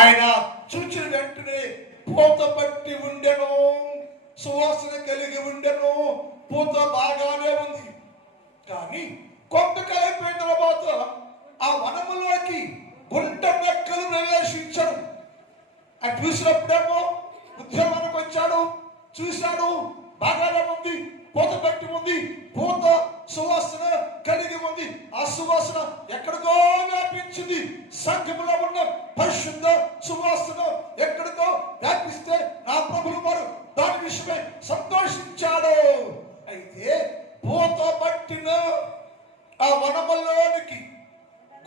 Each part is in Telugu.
ఆయన చూచిన వెంటనే పూత పట్టి ఉండెను, సువాసన కలిగి ఉండెను. పూత బాగానే ఉంది. కానీ కొంతకాలం అయిపోయిన తర్వాత ఆ వనములోకి గుంట నక్కలు ప్రవేశించాడు. అది చూసినప్పుడేమో ఉద్యమానికి వచ్చాడు, చూశాడు, బాగానే ఉంది, పూత పట్టి ఉంది, పూత సువాసన కలిగి ఉంది. ఆ సువాసన ఎక్కడికో వ్యాపించింది. సంఘములో ఉన్న పరిశుద్ధ సువాసన ఎక్కడికో వ్యాపిస్తే నా ప్రభులు వారు దాని విషయమై సంతోషించాడు. అయితే పూత పట్టిన ఆ వనములోనికి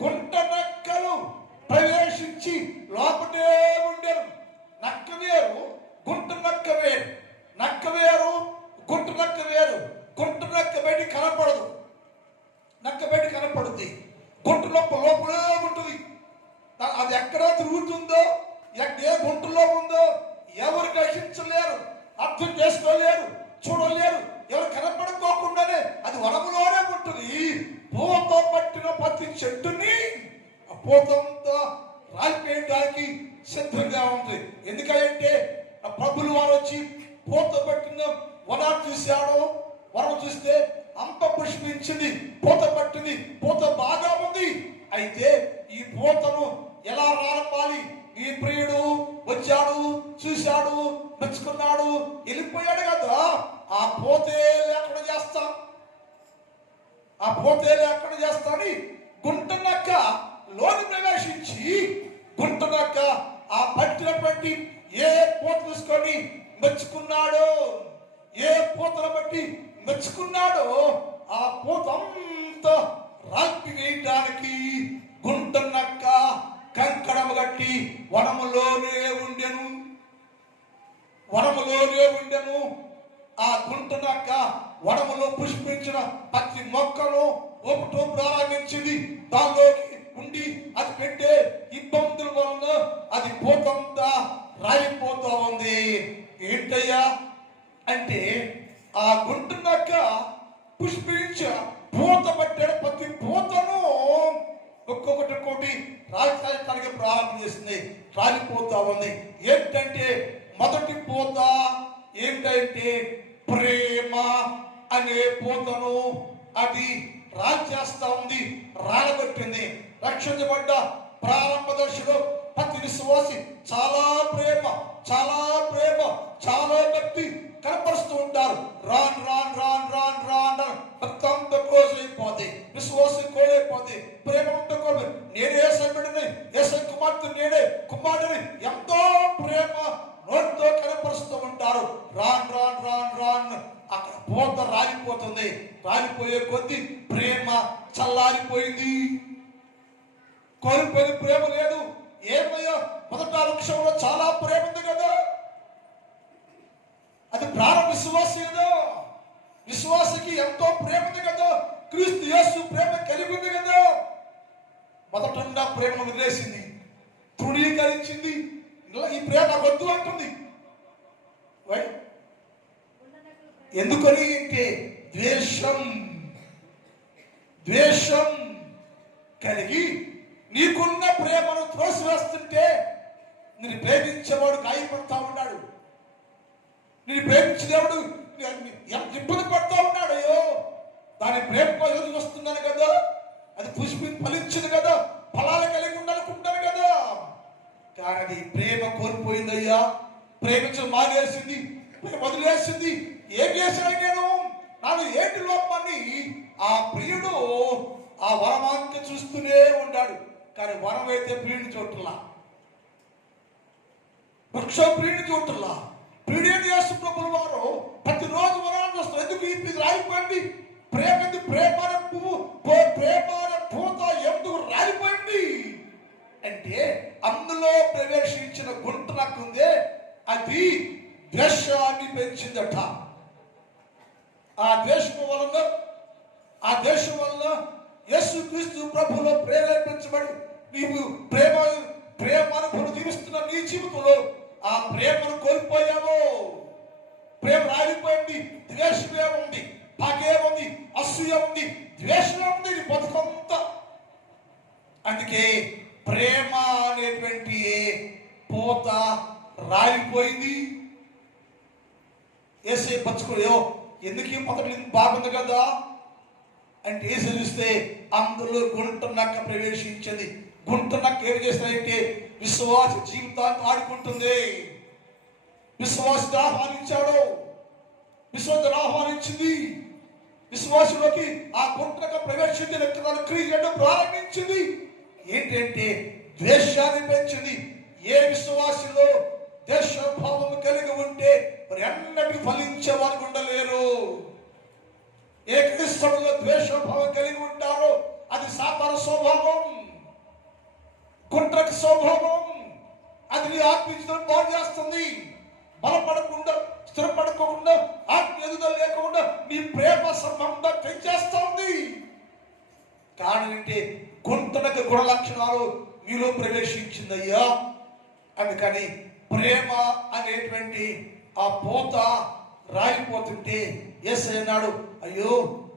గుంట నక్కలు ప్రవేశించి లోపటే ఉండేరు. నక్క వేరు, గుంట నక్క వేరు. నక్క వేరు, గుంట నక్క వేరు. గుంట నక్క బయట కనపడదు, నక్క బయట కనపడుద్ది. గుంట లోపలే ఉంటుంది. అది ఎక్కడ తిరుగుతుందో, ఏ గుంటలో ఉందో ఎవరు గ్రహించలేరు, అర్థం చేసుకోలేరు, చూడలేరు. ఎవరు కనపడుకోకుండానే అది వనములోనే ఉంటుంది. పూత పట్టిన ప్రతి చెట్టుని ఆ పూతంతా రాలిపోయడానికి సిద్ధంగా ఉంది. ఎందుకంటే ఆ ప్రభులు వారు వచ్చి పూత పట్టిన వనాన్ని చూశాడు. వనం చూస్తే అంత పుష్పించింది, పూత పట్టింది, పూత బాగా ఉంది. అయితే ఈ పూతను ఎలా రాలపాలి? ఈ ప్రియుడు వచ్చాడు, చూశాడు, మెచ్చుకున్నాడు, వెళ్ళిపోయాడు కదా. ఆ పోతే లేకుండా చేస్తా, ఆ పోతే లేకుండా చేస్తాని గుంట నక్క లోని ప్రవేశించి, గుంట నక్క ఆ పట్టినటువంటి ఏ పూత తీసుకొని మెచ్చుకున్నాడో, ఏ పూతను బట్టి మెచ్చుకున్నాడో ఆ పూత అంతా రాల్పి వేయడానికి గుంట నక్క కంకణము కట్టి వనములోనే ఉండెను, వనములోనే ఉండెను. ఆ గుంట నక్క వనములో పుష్పించిన ప్రతి మొక్కను ఒకటో ప్రారంభించింది. దానిలోకి ఉండి అది పెట్టే ఇబ్బందుల వలన అది పూతంతా రాలిపోతూ ఉంది. ఏంటయ్యా అంటే ఆ గుంట నక్క పుష్పించ పూత పట్టిన ప్రతి పూతను ఒక్కొక్కటి రాలిపోవడానికి ప్రారంభం చేసింది, రాలిపోతా ఉంది. ఏంటంటే మొదటి పూత ఏంటంటే ప్రేమ అనే పూతను అది రాల్చేస్తా ఉంది, రాలగొట్టింది. రక్షించబడ్డ ప్రారంభ దశలో ప్రతి విశ్వాసి చాలా ప్రేమ, చాలా ప్రేమ, చాలా భక్తి కనపరుస్తూ ఉంటారు. రాన్ రాన్ రాన్ రాన్ రాన్ భక్తి అంత క్లోజ్ అయిపోతే, విశ్వాసం కోల్పోతే, ప్రేమ అంతా కోల్పోయి, నేనే ఏసై బిడ్డని, ఏసై కుమార్తె, నేనే కుమారుడిని, ఎంతో ప్రేమ నోటితో కనపరుస్తూ ఉంటారు. రాన్ రాన్ రాన్ రాన్ అక్కడ పూత రాలిపోతుంది. రాలిపోయే కొద్ది ప్రేమ చల్లారిపోయింది, కోల్పోయిన ప్రేమ లేదు. ఏమయ్యా మొదట వృక్షంలో చాలా ప్రేమ ఉంది కదా, అది ప్రారంభ విశ్వాసి కదా, విశ్వాసకి ఎంతో ప్రేమ ఉంది కదా, క్రీస్తు యేసు ప్రేమ కలిగి ఉంది కదా. మొదట ప్రేమను వదిలేసింది, తృణీకరించింది. ఈ ప్రేమ వద్దు అంటుంది. ఎందుకని అంటే ద్వేషం, ద్వేషం కలిగి నీకున్న ప్రేమను త్రోసివేస్తుంటే నేను ప్రేమించేవాడు గాయపడతా ఉన్నాడు, నేను ప్రేమించేవాడు ఎంత ఇబ్బంది పడతా ఉన్నాడు. అయ్యో దాని ప్రేమ వస్తున్నాను కదా, అది ఫలించింది కదా, ఫలాలు కలిగి ఉండాలనుకుంటాను కదా. కానీ అది ప్రేమ కోల్పోయిందయ్యా, ప్రేమించడం మానేసింది, వదిలేసింది. ఏం చేశాను నేను, నాకు ఏంటి లోపాన్ని? ఆ ప్రియుడు ఆ వరమాంక చూస్తూనే ఉన్నాడు. కానీ వరం అయితే ప్రియుని చూడలా, వృక్షం ప్రియుని చూడలా. ప్రియుడు ఏం చేస్తున్న ప్రభుల వారు ప్రతిరోజు వరాలు చూస్తారు. ఎందుకు ఇది రాలిపోయింది? ప్రేమ ఎందుకు? ప్రేమ పువ్వు, ప్రేమ పూత ఎందుకు రాలిపోయింది అంటే అందులో ప్రవేశించిన గుంట నక్కుందే, అది ద్వేషాన్ని పెంచిందట. ఆ ద్వేషం వలన యేసుక్రీస్తు ప్రభువులో ప్రేరేపించబడి నీవు ప్రేమను జీవిస్తున్న నీ జీవితంలో ఆ ప్రేమను కోల్పోయావు. ప్రేమ రాలిపోయింది, ద్వేషమే ఉంది, పగే ఉంది, అసూయ ఉంది, ద్వేషమే ఉంది, నీ బతుకంతా. అందుకే ప్రేమ అనేటువంటి పూత రాలిపోయింది. ఏసై పచ్చుకోయో ఎందుకు ఈ మొదటి బాగుంది కదా అంటే ఏసై చూస్తే అందులో గుంట నక్క ప్రవేశించింది. గుంట నక్క ఏం చేస్తాయంటే విశ్వాస జీవితాన్ని ఆడుకుంటుంది. విశ్వాసాన్ని ఆహ్వానించాడు, విశ్వాసాన్ని ఆహ్వానించింది. విశ్వాసంలోకి ఆ గుంటనక్క ప్రవేశించి రక్తాన్ని క్రియ చేయడం ప్రారంభించింది. ఏంటంటే ద్వేషాన్ని పెంచింది. ఏ విశ్వాసంలో ద్వేషభావం కలిగి ఉంటే మరి ఎన్నటికీ ఫలించే వారికి ఉండలేరు. ఏ క్రిస్తవులో ద్వేషభావం కలిగి ఉంటారో అది సాతాన స్వభావం, గుండ్రక స్వభావం. అది నీ ఆత్మీయతను పాడు చేస్తుంది. బలపడకుండా, స్థిరపడకుండా, ఆత్మ ఎదుగుదల లేకుండా నీ ప్రేమ సంబంధం పెంచేస్తుంది. కానీ గుంటనక గుణ లక్షణాలు మీలో ప్రవేశించిందయ్యా. అందుకని ప్రేమ అనేటువంటి ఆ పూత రాలిపోతుంటే యేసయ్య అన్నాడు, అయ్యో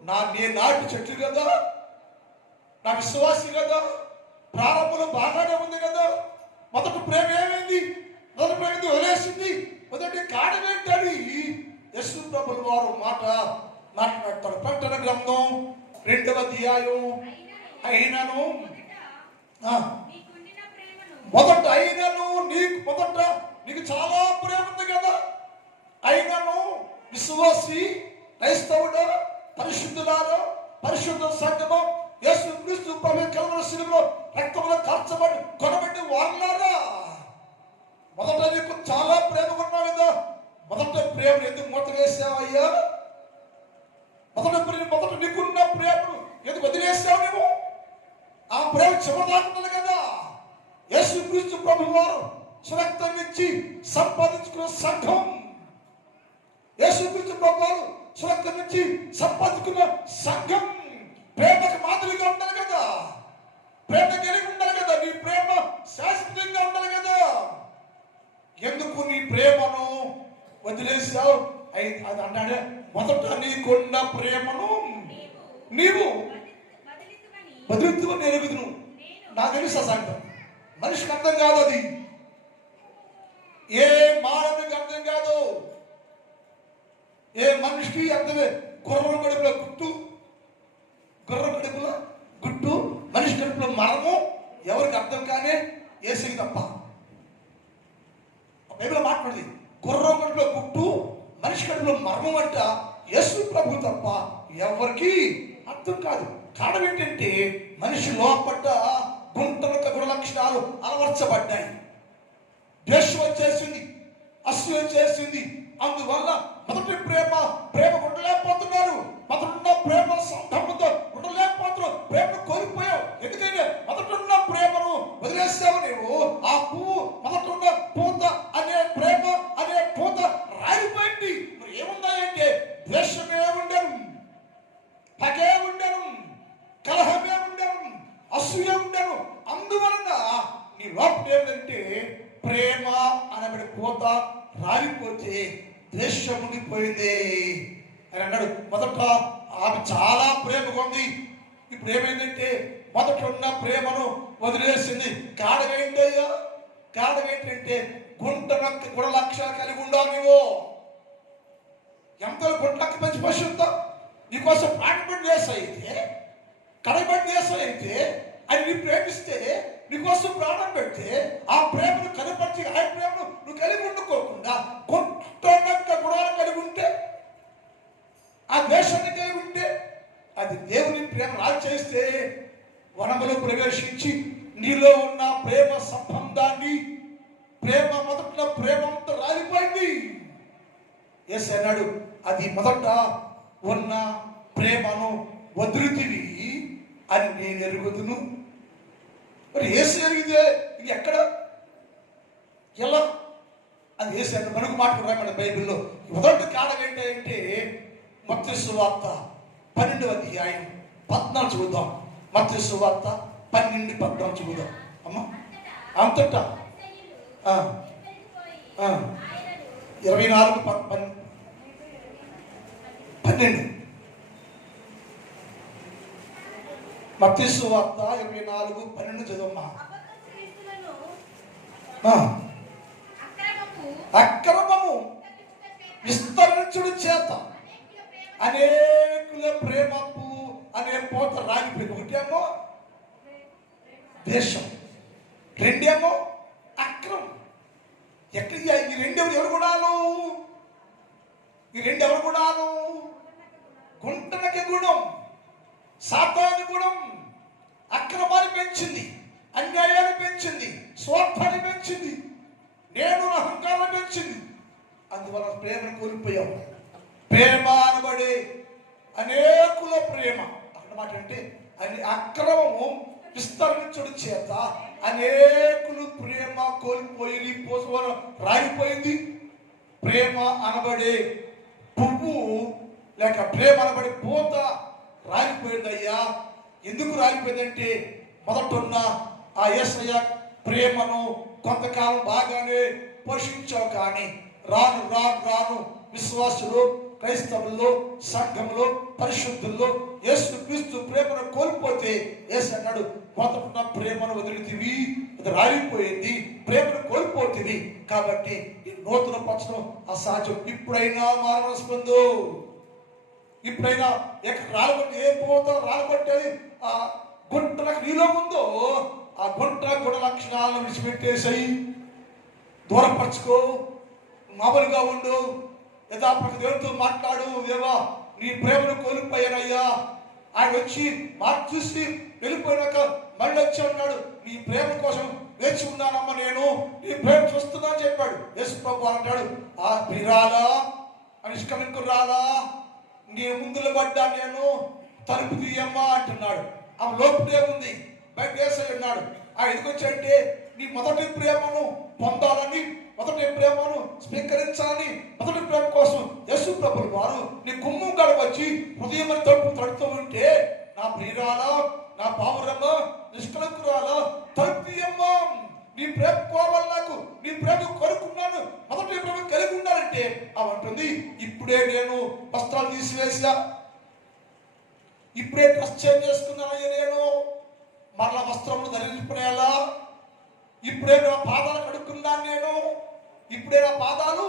నేను నాటి చెట్టు కదా, నా విశ్వాసి కదా, ప్రారంభంలో బాగానే ఉంది కదా, మొదటి ప్రేమ ఏమైంది, మొదటి ప్రేమ వదిలేసింది, మొదటి కారణం ఏంటని యేసు ప్రభువు వారు మాట్లాడతాడు. ప్రకటన గ్రంథం 2వ అధ్యాయం. అయినను నీకు చాలా ప్రేమ ఉంది కదా, అయినను విశ్వాసి క్రైస్తవుడు పరిశుద్ధులారా, పరిశుద్ధ సంఘము యేసు క్రీస్తు ప్రభువు కల్వరి శిలువలో రక్తంలో కార్చబడి కొనబడి వారులారా, మొదట నీకు చాలా ప్రేమ ఉన్నావు కదా, మొదట ప్రేమ ఎందుకు మూత వేసావయ్యా? మొదట నీకున్న ప్రేమను ఎందుకు వదిలేసావు నువ్వు? ఆ ప్రేమ చివరిదాకుంటుంది కదా. యేసు క్రీస్తు ప్రభువు వారు రక్తం ఇచ్చి సంపాదించుకున్న సంఘం, యేసు క్రీస్తు ప్రభువు వారు రక్తం ఇచ్చి సంపాదించుకున్న సంఘం ప్రేమకు మాదిరిగా ఉండాలి కదా, ప్రేమ కలిగి ఉండాలి కదా, నీ ప్రేమ శాశ్వతంగా ఉండాలి కదా. ఎందుకు నీ ప్రేమను వదిలేసావు? అది అన్నాడే, మొదట నీకున్న ప్రేమను నీవు వదిలిద్దు నేను ఎరుగుదును. నాకు తెలుసు ఆ సంగతి, మనిషికి అర్థం కాదు, అది ఏ మానవునికి అర్థం కాదు, ఏ మనిషికి అర్థమే. గుర్రం కడుపులో గుట్టు, మనిషి కడుపులో మరము ఎవరికి అర్థం కానీ యేసుకి తప్ప. బైబిల్ మాట్లాడింది, గుర్రం కడుపులో గుట్టు, మనిషి కడుపులో మర్మం అంట యేసు ప్రభు తప్ప ఎవరికి అర్థం కాదు. కారణం ఏంటంటే మనిషి లోపట గుంటనక గుణ లక్షణాలు అలవర్చబడ్డాయి. ద్వేషం వచ్చేసింది, అసూయ వచ్చేసింది. అందువల్ల మొదటి ప్రేమ ఉండలేకపోతున్నారు. మొదటి ప్రేమ సంబంధంతో ఉండలేకపోతున్నారు. ప్రేమను కోల్పోయావు. ఎందుకంటే మొదటున్న ప్రేమను వదిలేసావు నీవు. ఆ పువ్వు మొదటున్న పూత అనే ప్రేమ అనే పూత రాలిపోయింది. మరి ఏముందంటే ద్వేషమే ఉండను, పగే ఉండను, కలహమే ఉండను, అసూయ ఉండను. అందువలన నీ లోపల ఏమిటంటే ప్రేమ అనబడి పూత రాలిపోతే ద్వేషం ఉండిపోయింది అని అన్నాడు. మొదట ఆమె చాలా ప్రేమగా ఉంది, ఇప్పుడు ఏమైందంటే మొదట ఉన్న ప్రేమను వదిలేసింది. కారణం ఏంటయ్యా? కారణం ఏంటంటే గుణ లక్షణాలు కలిగి ఉండాలి. నువ్వు ఎంత గుంటలకి మంచి పశువుతా నీకోసం ప్రాణపడి చేస్తాయితే, కడబడి చేస్తాయితే, అది నీ ప్రేమిస్తే నీకోసం ప్రాణం పెడితే ఆ ప్రేమను కనపరిచి ఆ ప్రేమను నువ్వు కలిగి ఉండుకోకుండా గుంట గుణాలు కలిగి ఉంటే, ఆ ద్వేషాన్ని కలిగి ఉంటే, అది దేవుని ప్రేమ రాల్చేస్తే వనములో ప్రవేశించి నీలో ఉన్న ప్రేమ సంబంధాన్ని, ప్రేమ మొదట ప్రేమంతా రాలిపోయింది. యేసు అన్నాడు, అది మొదట ఉన్న ప్రేమను వదులుతివి అని నేను ఎరుగుదును. మరి యేసు ఎరిగితే ఇది ఎక్కడ ఎలా? అది యేసు అంటే మనకు మాట్లాడుతున్నాం మన బైబిల్లో. మొదటి కారణం ఏంటంటే మత్తయి సువార్త 12వ అధ్యాయం 14 చూద్దాం. మత్తయి సువార్త 12:14 చూద్దాం. అమ్మా అంతటా 24:12 మత్తయి సువార్త 24:12 చదవమ్మా. అక్రమము విస్తరించుడు చేత అనేకుల ప్రేమకు అనే పోత రాగిపోయింది. ఒకటేమో దేశం, రెండేమో అక్రమం. ఎక్కడ ఈ రెండెవరు ఎవరు కూడాను? ఈ రెండెవరు కూడాను? గుంటనకి గుణం, సాతాను గుణం అక్రమాన్ని పెంచింది, అన్యాయాన్ని పెంచింది, స్వార్థాన్ని పెంచింది, నేను అహంకారాన్ని పెంచింది. అందువల్ల ప్రేమను కోల్పోయావు. ప్రేమ అనబడే అనేకుల ప్రేమ అన్నమాట అంటే అక్రమము విస్తరించడం చేత అనేకులు ప్రేమ కోల్పోయి పోసవరం రాగిపోయింది. ప్రేమ అనబడే పువ్వు లేక ప్రేమ అనబడే పూత రాగిపోయిందయ్యా. ఎందుకు రాగిపోయిందంటే మొదటున్న ఆ యేసయ్య ప్రేమను కొంతకాలం బాగానే పోషించావు, కానీ రాను రాను రాను విశ్వాసులు, క్రైస్తవుల్లో, సంఘంలో, పరిశుద్ధుల్లో యేసు క్రీస్తు ప్రేమను కోల్పోతే యేసు అన్నాడు, మొదట ప్రేమను వదిలితివి, అది రాలిపోయింది, ప్రేమను కోల్పోతుంది. కాబట్టి ఈ నూతన పచ్చడం అసాధ్యం. ఇప్పుడైనా మారవలసి పొందు. ఇప్పుడైనా ఎక్కడ రాలగొట్టి ఏ పోత రాలగొట్టేది ఆ గుంటలకు నీలో ఉందో ఆ గుంట గుణ లక్షణాలను విడిచిపెట్టేసాయి, దూరపరచుకో, మామూలుగా ఉండు, యథాపక దేవుడితో మాట్లాడు. దేవా నీ ప్రేమను కోల్పోయానయ్యా. ఆయన వచ్చి మాట చూసి వెళ్ళిపోయినాక మళ్ళీ వచ్చి అన్నాడు, నీ ప్రేమ కోసం వేచి ఉన్నానమ్మా, నేను నీ ప్రేమ చూస్తున్నా అని చెప్పాడు. యేసు ప్రభు అంటాడు, ఆ ప్రిరాలా నిష్కమింకు రాలా, నీ ముందులో పడ్డా, నేను తలుపు తీయమ్మా అంటున్నాడు. ఆమె లోపలే ఉంది, బయట యేసయ్య ఉన్నాడు. ఆ ఎందుకొచ్చంటే నీ మొదటి ప్రేమను పొందాలని, మొదటి ప్రేమను స్వీకరించాలని, మొదటి ప్రేమ కోసం యేసు ప్రభువు వారు నీ గుమ్మం కాడ వచ్చి హృదయం తలుపు తడుతూ ఉంటే, నా ప్రియురాలా, నా పావురమ్మ, నిష్కలంకురాలా, తలుపు తీయమ్మా, నీ ప్రేమ కోవాలి, నాకు నీ ప్రేమ కోరుకున్నాను, మొదటి ప్రేమ కలిగి ఉండాలంటే అవంటుంది, ఇప్పుడే నేను వస్త్రాలు తీసివేసా, ఇప్పుడే డ్రెస్ చేంజ్ చేసుకున్నానయ్యా, నేను మరలా వస్త్రములు ధరించుకునేలా, ఇప్పుడే నా పాదాలు కడుక్కున్నాను, నేను ఇప్పుడే నా పాదాలు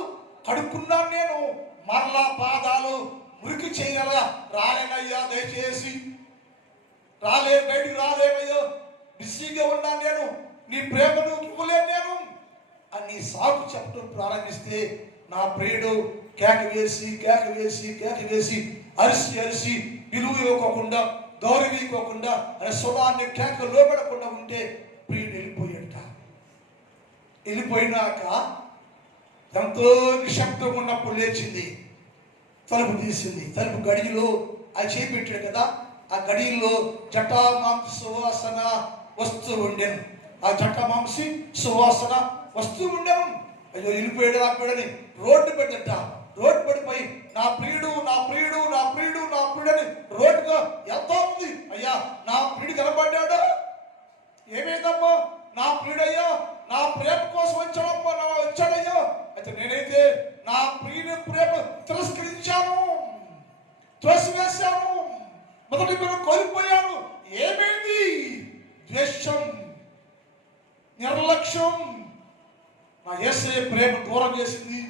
కడుక్కున్నాను, నేను మరలా పాదాలు మురికి చేయగలగా రాలేనయ్యా, దయచేసి రాలేను, బయటికి రాలేనయ్యో, బిజీగా ఉన్నాను, నేను నీ ప్రేమను ఇవ్వలేను నేను అని సాకు చెప్పడం ప్రారంభిస్తే, నా ప్రియుడు కేక వేసి కేక వేసి కేక వేసి అరిసి అరిసి విలువ ఇవ్వకుండా, గౌరవం ఇవ్వకుండా, అనే స్వరాన్ని కేక లోబడకుండా ఉంటే ప్రియుడు వెళ్ళిపోయాడట. వెళ్ళిపోయినాక ఎంతో నిశ్శబ్దం ఉన్నప్పుడు లేచింది, తలుపు తీసింది. తలుపు గడిలో అది చేపెట్టాడు కదా, ఆ గడిలో జటామాంసి సువాసన వస్తూ ఉండేను. ఆ జటామాంసి సువాసన వస్తూ ఉండేను. అయ్యో వెళ్ళిపోయాడు ఆపిడని రోడ్డు పెట్టట. రోడ్డు పడిపోయి నా ప్రియుడు నా ప్రియుడు నా ప్రియుడు నా ప్రియుడు అని రోడ్డుగా ఎంత ఉంది. అయ్యా నా ప్రియుడు కనబడ్డాడా? ఏమేదమ్మా, నా ప్రియుడయ్యా, నా ప్రేమ కోసం వచ్చాడమ్మా, నా వచ్చాడయ్యా. అయితే నేనైతే నా ప్రియుని ప్రేమ తిరస్కరించాను, త్రోసివేశాను, మొదటి ప్రేమ కోల్పోయాను. ఏమైంది? ద్వేషం, నిర్లక్ష్యం నా యేసయ్య ప్రేమ దూరం చేసింది.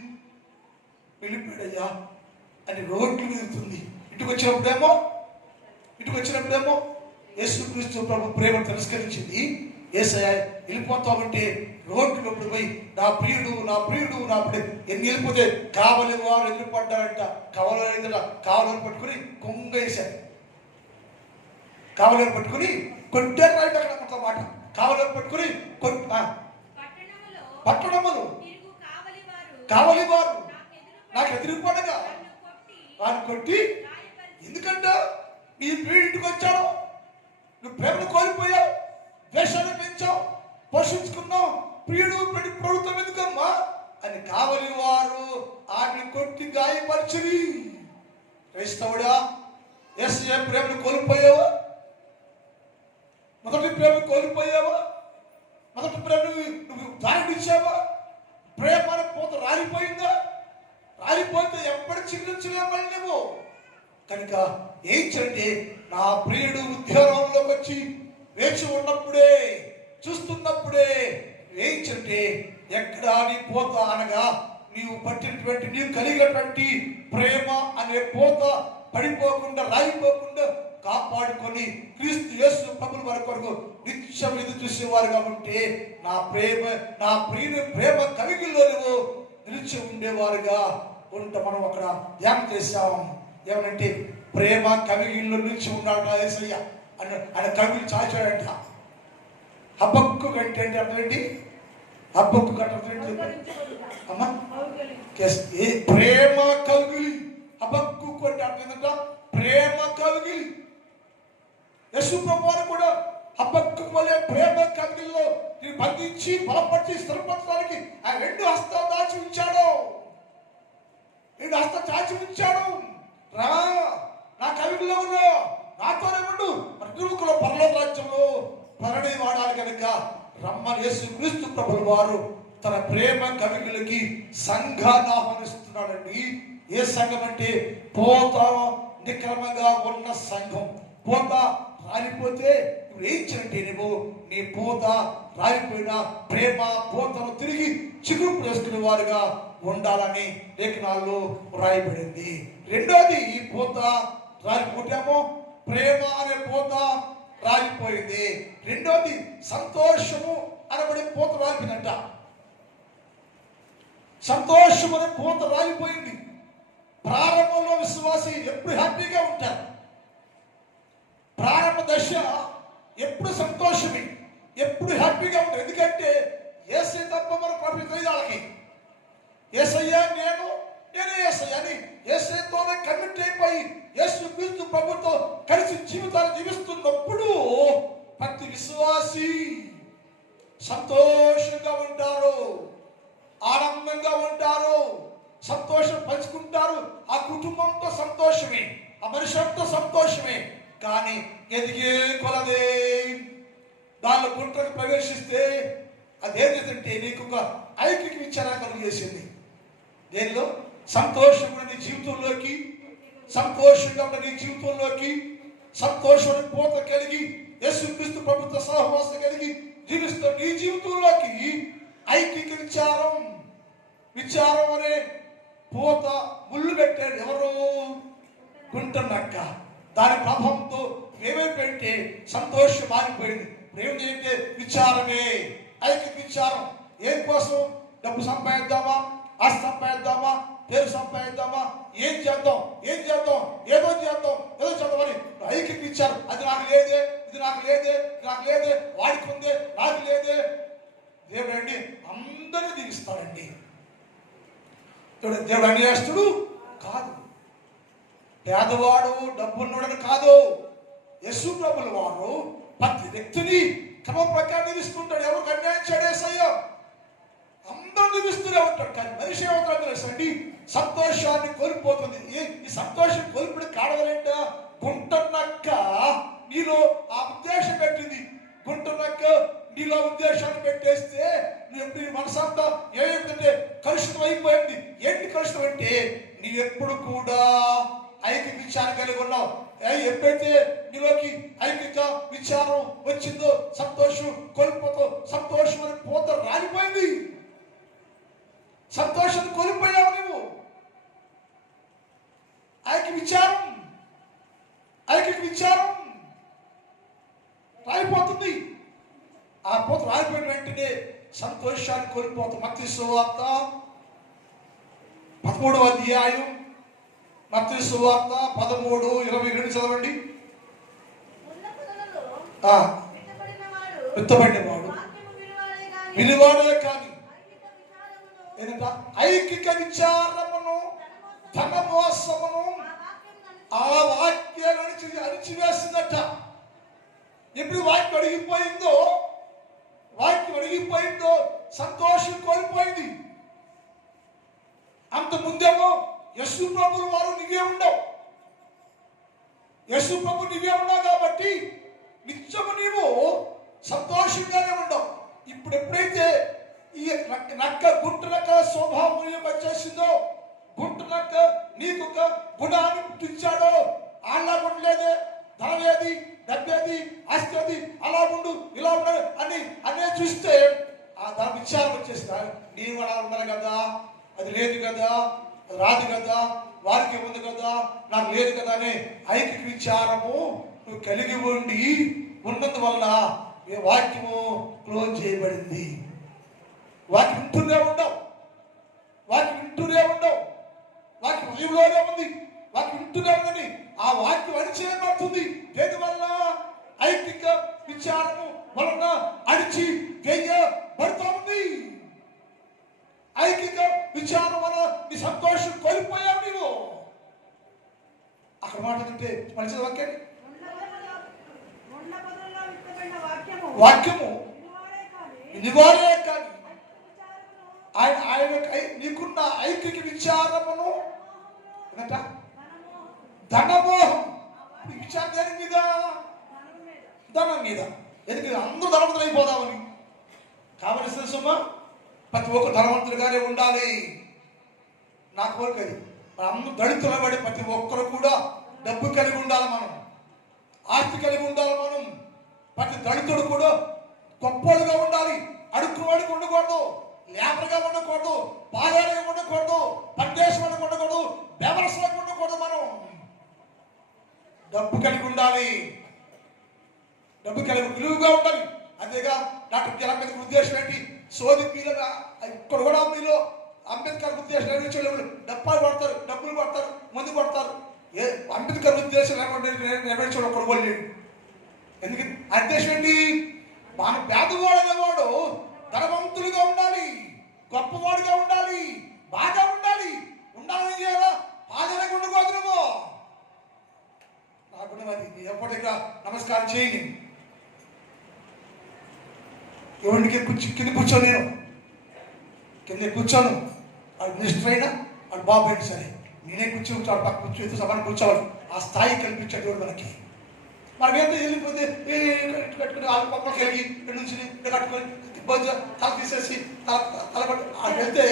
వెళ్ళిపోయాడయ్యా అని రోడ్లు వెళ్తుంది. ఇటుకు వచ్చినప్పుడేమో యేసుక్రీస్తు ప్రభు ప్రేమ తిరస్కరించింది. యేసయ్య వెళ్ళిపోతామంటే రోడ్లు ఎప్పుడు పోయి నా ప్రియుడు నా ప్రియుడు నా ప్రియుడు ఎన్ని వెళ్ళిపోతే కావలి వారు ఎదురుపడ్డారంట. కావలని పట్టుకుని కొంగేశారు, కావలని పట్టుకుని కొట్టారు. రైట్ అక్కడ మాట కావలని పట్టుకుని పట్టణములు కావలి వారు నాకు ఎదురుపడగా వారిని కొట్టి, ఎందుకంట నీ ప్రియుడి ఇంటికి వచ్చాడు, నువ్వు ప్రేమను కోల్పోయావు, ద్వేషాన్ని పెంచావు, పోషించుకున్నావు, ప్రియుడు పెట్టి ప్రభుత్వం ఎందుకమ్మా అని కావలి వారు ఆమెను కొట్టి గాయపరిచిరి. క్రైస్తవుడా, యేసయ్య ప్రేమను కోల్పోయావా? మొదటి ప్రేమను కోల్పోయావా? మొదటి ప్రేమను నువ్వు దారిచ్చావా? ప్రేమ పోత రాలిపోయిందా? రాలిపోతే ఎప్పటి చిగురించలేమని నువ్వు కనుక ఏం చేయండి, నా ప్రియుడు ఉద్యోగంలోకి వచ్చి వేచి ఉన్నప్పుడే, చూస్తున్నప్పుడే వేయించంటే ఎక్కడ నీ పోత అనగా నీవు పట్టినటువంటి నీవు కలిగినటువంటి ప్రేమ అనే పోత పడిపోకుండా రాయిపోకుండా కాపాడుకొని క్రీస్తు యేసు ప్రభుల వారి కొరకు నిత్యం ఎదురు చూసేవారుగా ఉంటే నా ప్రేమ కవిగిల్లో నువ్వు నిలిచి ఉండేవారుగా ఉంటా. మనం అక్కడ ధ్యానం చేశాం. ఏమనంటే ప్రేమ కవిగిల్లో నిలిచి ఉన్నాడు యేసయ్య అని ఆయన కవిలు చాచాడంట. హబక్కు కంటే అంటే అర్థం ఏంటి? హబక్కు కంటే అమ్మా ప్రేమ కవిగిలి. హబక్కు అంటే అర్థం ఏంటంట? ప్రేమ కవిగిలి. యేసు ప్రభువు కూడా హబక్కు వలె ప్రేమ కవిగిల్లో బంధించి బలపరిచి స్థిరపరచడానికి ఆ రెండు హస్తాలు దాచి ఉంచాడు. రెండు హస్తాలు చాచి ఉంచాడు. రా నా కవిగిలో ఉన్నా, నాతోనే ఉండు. మృతుకుల పరలోక రాజ్యంలో పరణి వాడాలి కనుక రమ్మని యేసు క్రీస్తు ప్రభుల వారు తన ప్రేమ కవిగులకి సంఘాన్ని ఆహ్వానిస్తున్నాడండి. ఏ సంఘం అంటే పోత నిక్రమంగా ఉన్న సంఘం. పోత రాలిపోతే ఇప్పుడు ఏం చేయండి? నువ్వు నీ పోత రాలిపోయిన ప్రేమ పోతను తిరిగి చిగురు వేసుకునే వారుగా ఉండాలని లేఖనాల్లో రాయబడింది. రెండోది పోత రాలిపోతామో ప్రేమ అనే పోత రాలిపోయింది. రెండోది సంతోషము అనబడే పోత రాలిపోయిందంట. సంతోషం అనే పోత రాలిపోయింది. ప్రారంభంలో విశ్వాసి ఎప్పుడు హ్యాపీగా ఉంటారు. ప్రారంభ దశ ఎప్పుడు సంతోషమే, ఎప్పుడు హ్యాపీగా ఉంటారు. ఎందుకంటే యేసయ్య తప్ప మన ప్రభు తెలియదు వాళ్ళకి. యేసయ్య నేను యేసయ్య అని యేసయ్యతోనే కమిట్ అయిపోయి యేసు క్రీస్తు ప్రభుతో కలిసి జీవితాన్ని జీవిస్తున్నప్పుడు ప్రతి విశ్వాసి సంతోషంగా ఉంటారు, ఆనందంగా ఉంటారు, సంతోషం పంచుకుంటారు. ఆ కుటుంబంతో సంతోషమే, ఆ మనుషులతో సంతోషమే. కానీ ఎదిగే కొలదే దానిలో గుంటకు ప్రవేశిస్తే అదేంటంటే నీకు ఒక ఐక్యకి విచారణ కలుగు చేసింది. దేనిలో? సంతోషంగా నీ జీవితంలోకి, సంతోషంగా ఉన్న నీ జీవితంలోకి సంతోషం పోత కలిగి యేసుక్రీస్తు ప్రభుత్వ సహవాసం కలిగి జీవిస్తూ నీ జీవితంలోకి ఐక్యకి విచారం అనే పోత ముళ్ళు పెట్టాడు. ఎవరు? గుంటనక్క. దాని ప్రభావంతో ఏమైపోయింటే సంతోషం మారిపోయింది. ఏమిటంటే విచారమే, ఐక్య విచారం. ఏం కోసం? డబ్బు సంపాదిద్దామా, ఆస్తి సంపాదిద్దామా, పేరు సంపాదిద్దామా, ఏం చేద్దాం ఏదో చేద్దాం అని ఐక్య విచారం. అది నాకు లేదే, ఇది నాకు లేదే, వాడికి ఉందే, నాకు లేదే. దేవుడు అండి అందరినీ దీవిస్తాడండి. దేవుడు అన్యాయస్తుడు కాదు, పేదవాడు డబ్బున్నోడని కాదు. యేసు ప్రభుల వారు ప్రతి వ్యక్తిని క్రమ ప్రకారం నిలుస్తుంటాడు. ఎవరికి అన్యాయం చేయడేసయ్యా, అందరూ నిలుస్తూనే ఉంటాడు. కానీ మనిషి ఏమవుతాడు తెలుసండి? సంతోషాన్ని కోల్పోతుంది. ఈ సంతోషం కోల్పోయి కాడవలేంట గుంటనక్క నీలో ఆ ఉద్దేశం పెట్టింది. గుంటనక్క నీలో ఉద్దేశాన్ని పెట్టేస్తే నువ్వు ఎప్పుడు మనసంతా ఏమైందంటే కలుషితం అయిపోయింది. ఏంటి కలుషితం అంటే నీవెప్పుడు కూడా ఐక్య విచారం కలిగి ఉన్నావు. ఎప్పుడైతే నీలోకి ఐక్యత విచారం వచ్చిందో సంతోషం కోల్పోతావు. సంతోషం అని పోత రాలిపోయింది. సంతోషం కోల్పోయావు నువ్వు. ఐక్య విచారం రాలిపోతుంది. ఆ పోత రాలిపోయిన వెంటనే సంతోషాన్ని కోల్పోతాం. మత్తయి సువార్త 13వ అధ్యాయం, మత్తయి సువార్త 13:22 చదవండి. విత్తబడినవాడు విలువాడే కానీ ఏంటంట? ఐకిక విచారమును ధన మోసమును ఆ వాక్యాన్ని అణిచివేసిందట. ఎప్పుడు వాక్యం అడిగిపోయిందో సంతోషం కోల్పోయింది. అంత ముందేమో యేసు ప్రభుల వారు నీవే ఉండవు. యేసు ప్రభు నీవే ఉన్నావు కాబట్టి నిత్యము నీవు సంతోషంగానే ఉండవు. ఇప్పుడు ఎప్పుడైతే ఈ గుంటనక్క స్వభావం వచ్చేసిందో, గుంటనక్క నీకు ఒక గుణాన్ని పుట్టించాడో, అలా ఉండలేదే, ధనమేది, డబ్బేది, ఆస్తి అది, అలా ఉండు ఇలా ఉండదు అని అనే చూస్తే దాని విచారం వచ్చేస్తా, నీవు అలా ఉండాలి కదా, అది లేదు కదా, అది రాదు కదా, వారికి ఉంది కదా, నాకు లేదు కదా అనే ఐక్య విచారము నువ్వు కలిగి ఉన్నందువల్ల ఈ వాక్యము క్లోజ్ చేయబడింది. వాక్యం వింటూనే ఉండవు, వాక్యం వింటూనే ఉండవు, వాక్యం హృదయంలోనే ఉంది, వాక్యం వింటూనే ఉందని ఆ వాక్యం అణిచేయబడుతుంది. దేనివల్ల? ఐక్య విచారము వలన అణిచి వేయబడుతూ ఉంది. ఐక్య విచారం వలన నీ సంతోషం కోల్పోయావు నీవు. అక్కడ మాట తింటే మంచిది వాక్యాన్ని వాక్యము నివారే కానీ ఆయన నీకున్న ఐక్య విచారమును ధనమోహం. విచారం దేని మీద? ధనం మీద. ఎందుకంటే అందరూ ధనవంతులు అయిపోదామని కావలసిన సుమా ప్రతి ఒక్క ధనవంతులుగానే ఉండాలి. నా కోరిక అది. అందరూ దళితుల పడి ప్రతి ఒక్కరు కూడా డబ్బు కలిగి ఉండాలి, మనం ఆస్తి కలిగి ఉండాలి. మనం ప్రతి దళితుడు కూడా గొప్పలుగా ఉండాలి. అడుక్కువాడికి ఉండకూడదు, లేబర్గా ఉండకూడదు, పాలేరుగా ఉండకూడదు, పనిదేశం ఉండకూడదు, బెవరస్గా ఉండకూడదు. మనం డబ్బు కలిగి ఉండాలి, డబ్బు కలిగి విలువగా ఉండాలి. అంతేగా డాక్టర్ బిఆర్ అంబేద్కర్ ఉద్దేశం ఏంటి? సోది మీలుగా ఇక్కడ కూడా మీలో అంబేద్కర్ ఉద్దేశం డబ్బాలు కొడతారు, డబ్బులు కొడతారు, మందు కొడతారు. అంబేద్కర్ ఉద్దేశం నెరవేర్చాడు ఒక్కడు కూడా లేడు. ఎందుకంటే ఉద్దేశం ఏంటి? మన పేదవాడు అనేవాడు ధనవంతులుగా ఉండాలి, గొప్పవాడుగా ఉండాలి, బాగా ఉండాలి. ఉండాలని చేయాలా? బాగానే ఉండకూడదు. నాకున్న అది ఎప్పటిగా నమస్కారం చేయని ఎవరికి కింద కూర్చోను, నేను కింద కూర్చోను. అది మినిస్టర్ అయినా వాడు బాబు అయినా సరే నేనే కూర్చోవాలి, పక్క కూర్చో సమానం కూర్చోవాలి. ఆ స్థాయి కల్పించాడు దేవుడు మనకి. మనకేంటో వెళ్ళిపోతే కట్టుకుని వాళ్ళ పక్కకి వెళ్ళి ఇక్కడ నుంచి కట్టుకొని తల తీసేసి తలపట్టు వెళ్తే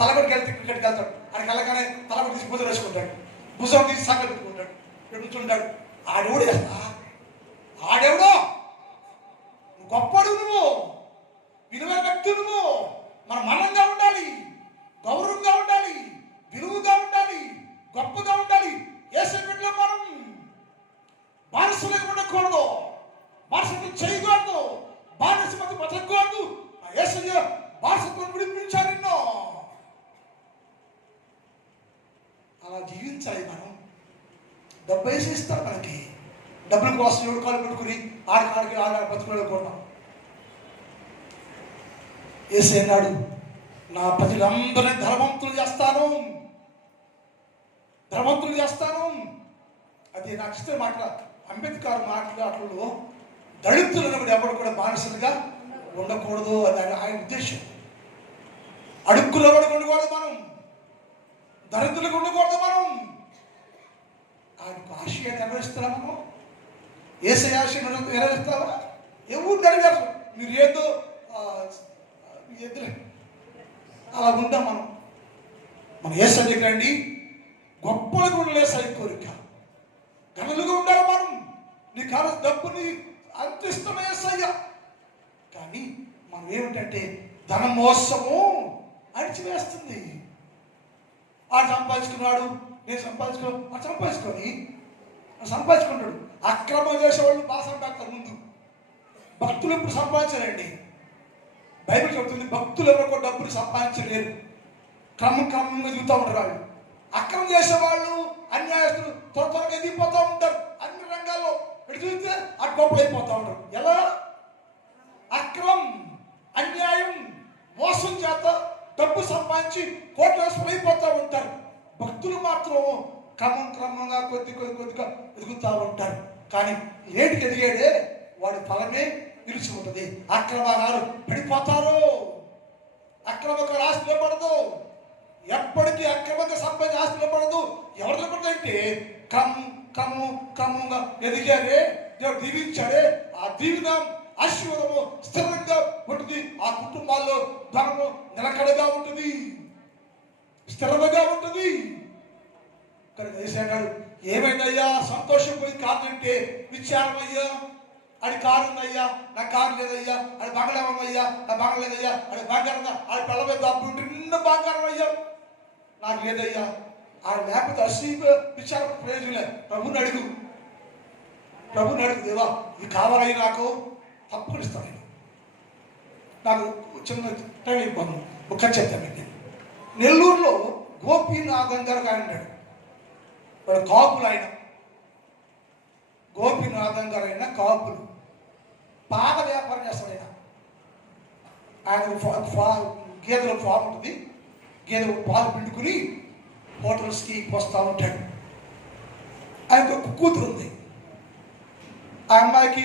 తలపట్టుకు వెళ్తే ఇక్కడికి వెళ్తాడు. ఆయన కళ్ళగానే తలపట్టు తీసి భుజం వేసుకుంటాడు, భుజం తీసి సంగతి పెట్టుకుంటాడు, ఇక్కడ నుంచి ఉంటాడు. ఆడెవడు చేస్తా? ఆడెవడో గొప్పడు, నువ్వు విలువైన వ్యక్తి, నువ్వు మన మనంగా ఉండాలి, గౌరవంగా ఉండాలి, విలువగా ఉండాలి, గొప్పగా ఉండాలి. ఏసైలో మనం బానిసలుగా ఉండకూడదు, బానిసత్వం చేయకూడదు, బానిసత్వం బతకూడదు. ఏసయ్య బానిసత్వం విడిపించాలి నిన్ను. అలా జీవించాలి మనం. డబ్బు వేసి ఇస్తారు మనకి, డబ్బుల కోసం ఎవరు కాలు పెట్టుకుని ఆడికి ఆడ బతుకుకోవడం. ఏసై అన్నాడు, నా ప్రజలందరినీ ధనవంతులు చేస్తాను, ధనవంతులు చేస్తాను. అది నాకు ఇష్టం మాట. అంబేద్కర్ మాట్లాడలో దళితులను ఎవరు కూడా బానిసలుగా ఉండకూడదు అని ఆయన ఉద్దేశం. అడుక్కులో ఉండకూడదు మనం, దళితులకు ఉండకూడదు మనం. ఆయనకు ఆశయ నెరవేరుస్తామా? ఏసై ఆశయ నెరవేరుస్తావా? ఎవరు నెరవేరు? మీరు ఏదో ఎదురు అలా ఉంటాం మనం. మన ఏసై దగ్గర అండి గొప్పలుగా ఉండలేసై కోరిక, గనులుగా ఉండాలి మనం. నీ కాలం డబ్బుని అంత ఇష్టమే ఏసయ్య. కానీ మనం ఏమిటంటే ధన మోసము అణిచివేస్తుంది. ఆడు సంపాదించుకున్నాడు, నేను సంపాదించుకుంటాడు. అక్రమం చేసేవాళ్ళు బాగా సంపాదిస్తారు. ముందు భక్తులు ఎప్పుడు సంపాదించారండి? బైబిల్ చెబుతుంది భక్తులు ఎవరికో డబ్బులు సంపాదించలేరు, క్రమంగా దిగుతూ ఉంటారు. వాళ్ళు అక్రమం చేసేవాళ్ళు, అన్యాయస్తులు త్వరగా ఎదిగిపోతూ ఉంటారు. అన్ని రంగాల్లో ఇటు చూస్తే అటు గొప్పలు అయిపోతూ ఉంటారు. ఎలా? అక్రమం, అన్యాయం, మోసం చేత డబ్బు సంపాదించి కోట్ల అయిపోతూ ఉంటారు. భక్తులు మాత్రం క్రమంగా కొద్దిగా ఎదుగుతూ ఉంటారు. కానీ ఏటికి ఎదిగాడే వాడి ఫలమే నిలిచి ఉంటుంది. అక్రమాలు పడిపోతారు, అక్రమంగా ఆస్తి నిలబడదు. ఎప్పటికీ అక్రమంగా సంపాదించిన ఆస్తి నిలబడదు. ఎవరు నిలబడదంటే క్రమంగా ఎదిగారే, దేవుడు దీవించాడే, ఆ దీవెన ఆశీర్వాదము స్థిరంగా ఉంటుంది. ఆ కుటుంబాల్లో ధనము నిలకడగా ఉంటుంది, స్థిరంగా ఉంటుంది. కానీ ఏసయ్య అన్నాడు, ఏమైందయ్యా సంతోషం పోయి కాదంటే విచారం అయ్యా. అది కారు ఉందయ్యా, నాకు కారు లేదయ్యా, అది బంగాళ ఉందయ్యా, నా బంగాళ లేదయ్యా, అది బంగారం, అది పిల్లమే డబ్బు నిన్న బంగారం అయ్యా, నాకు లేదయ్యా. ఆయన లేకపోతే అసలు విచారం ప్రయోజనం. ప్రభుని అడుగు, దేవా ఇది కావాలయ్యి, నాకు తప్పకుండా ఇస్తాను. నాకు చిన్న టైం అయిపోను, ఒక చెప్తానండి. నెల్లూరులో గోపీనాథం గారు ఆయన ఉన్నాడు. వాడు కాపులు, ఆయన గోపీనాథం గారు అయినా కాపులు, పాద వ్యాపారం చేస్తాడు. ఆయన గేదెల ఫామ్ ఉంటుంది, గేదె పాలు పిండుకుని హోటల్స్కి వస్తూ ఉంటాడు. ఆయనకు ఒక కూతురు ఉంది. ఆ అమ్మాయికి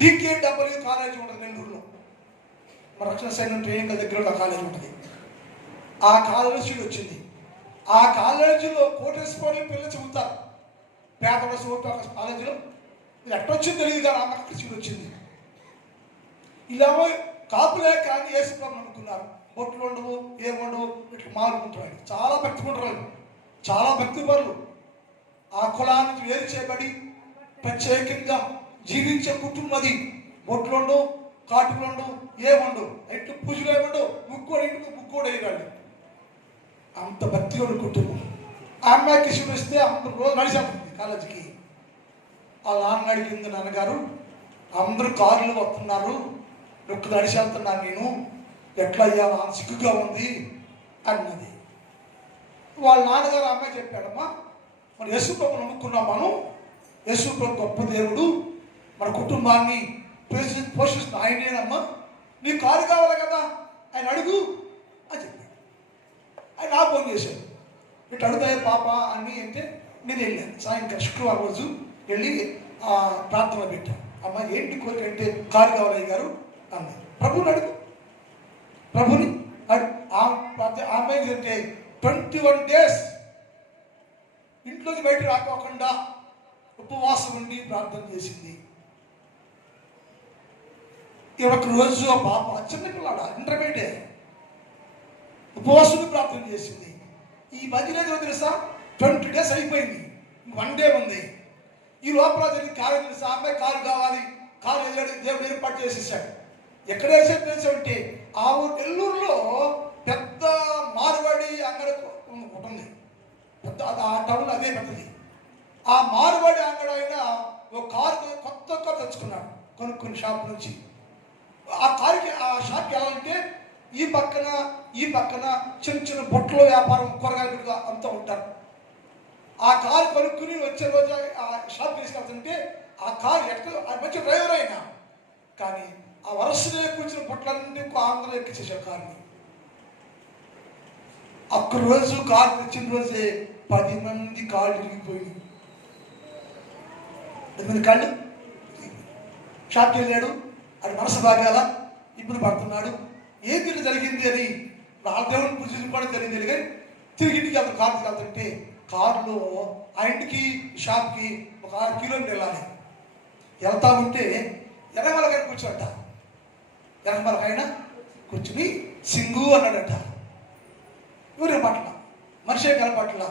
DKW కాలేజీ ఉంటుంది నెల్లూరులో, మన రక్షణ సైన్యం ట్రైనింగ్ దగ్గర కాలేజీ ఉంటుంది. ఆ కాలేజీ వచ్చింది. ఆ కాలేజీలో కోటేశ్వరి పిల్లలు చెబుతారు, పేదవాళ్ళ సూపర్ కాలేజీలో ఇది ఎట్టొచ్చింది తెలియదు కానీ ఆమె అక్కడ సీట్ వచ్చింది. ఇలా కాపులే కానీ వేసుకోమని అనుకున్నారు. బొట్లు ఉండవు, ఏముండవు, ఇట్లా మారుకుంటారు. చాలా భక్తి ఉంటారు, చాలా భక్తి పరులు. ఆ కులానికి వేరు చేయబడి ప్రత్యేకంగా జీవించే కుటుంబం అది. బొట్లు ఉండవు, కాటుకులు ఉండవు, ఏముండవు, ఇంట్లో పూజలు ఏముండవు, ముక్కోడు వేయగాళ్ళు. అంత భక్తిగా కుటుంబం. ఆ అమ్మాయికి శివుడు ఇస్తే అందరూ రోజు నడిచేస్తుంది కాలేజీకి. వాళ్ళ నాన్న అడిగింది, నాన్నగారు అందరూ కారులు వస్తున్నారు, నొక్కు నడిచి వెళ్తున్నాను, నేను ఎట్లా అయ్యా సిగ్గుగా ఉంది అన్నది. వాళ్ళ నాన్నగారు అమ్మాయి చెప్పాడమ్మా, మన యేసుప్రభు నమ్ముకున్నాం, మనం యేసుప్రభు గొప్ప దేవుడు, మన కుటుంబాన్ని పోషిస్తున్న ఆయనేనమ్మా, నీకు కారు కావాలి కదా ఆయన అడుగు అని చెప్పాడు. ఆయన నా ఫోన్ చేశాడు, ఇటు అడుగుతాయి పాప అని అంటే నేను వెళ్ళాను. సాయంకాలం శుక్రవారం రోజు వెళ్ళి ప్రార్థన పెట్టాను. అమ్మ ఏంటి కోరిక అంటే కారు కావాలి గారు అన్నది. ప్రభుని అడుగు, ప్రభుని ఆమె అంటే 21 days ఇంట్లోకి బయట రాకోకుండా ఉపవాసం ఉండి ప్రార్థన చేసింది. 21 రోజు ఆ పాప చిన్నపిల్లాడ ఇంటర్మీడియట్ ఉపవాసం ప్రార్థన చేసింది. ఈ మధ్యలో ఏదో తెలుసా, 20 days అయిపోయింది, 1 day ఉంది. ఈ లోపల జరిగిన కారు తెలుసా, అమ్మాయి కారు కావాలి, కారు దేవుడు ఏర్పాటు చేసేసాడు. ఎక్కడ వేసేది తెలుసంటే ఆ నెల్లూరులో పెద్ద మార్వాడి అంగడి ఉంటుంది, పెద్ద ఆ టౌన్ అదే పెద్దది. ఆ మార్వాడి అంగడి అయినా ఒక కారు కొత్త తెచ్చుకున్నాడు కొనుక్కుని షాప్ నుంచి. ఆ కారుకి ఆ షాప్కి వెళ్ళాలంటే ఈ పక్కన చిన్న చిన్న బొట్టల వ్యాపారం, కూరగాయలు అంతా ఉంటారు. ఆ కారు కొనుక్కుని వచ్చే రోజు ఆ షాప్ తీసుకెళ్తుంటే ఆ కారు ఎక్కడ మంచి డ్రైవర్ అయినా కానీ ఆ వరుసలో కూర్చున్న బొట్లన్నీ ఆంధ్రలో ఎక్కించేసాడు కారుని. ఒక్క రోజు కారు తెచ్చిన రోజే 10 మంది కాళ్ళు తిరిగిపోయింది. 10 మంది కాళ్ళు షాప్కి వెళ్ళాడు, అది మనసు బాగాల ఇప్పుడు పడుతున్నాడు. ఏది జరిగింది అని వాళ్ళ దేవుడిని పూజలు కూడా తెలియదు కానీ తిరిగి ఇంటికి వెళ్తాను. కారు వెళ్తుంటే కారులో ఆ ఇంటికి షాప్కి ఒక 6 కిలోమీటర్లు వెళ్ళాలి. వెళ్తా ఉంటే ఎర్రమలకైనా కూర్చోట, ఎర్రమలకైన కూర్చుని సింగు అన్నాడట. ఎవరే పట్ల మనిషే కనపట్ల.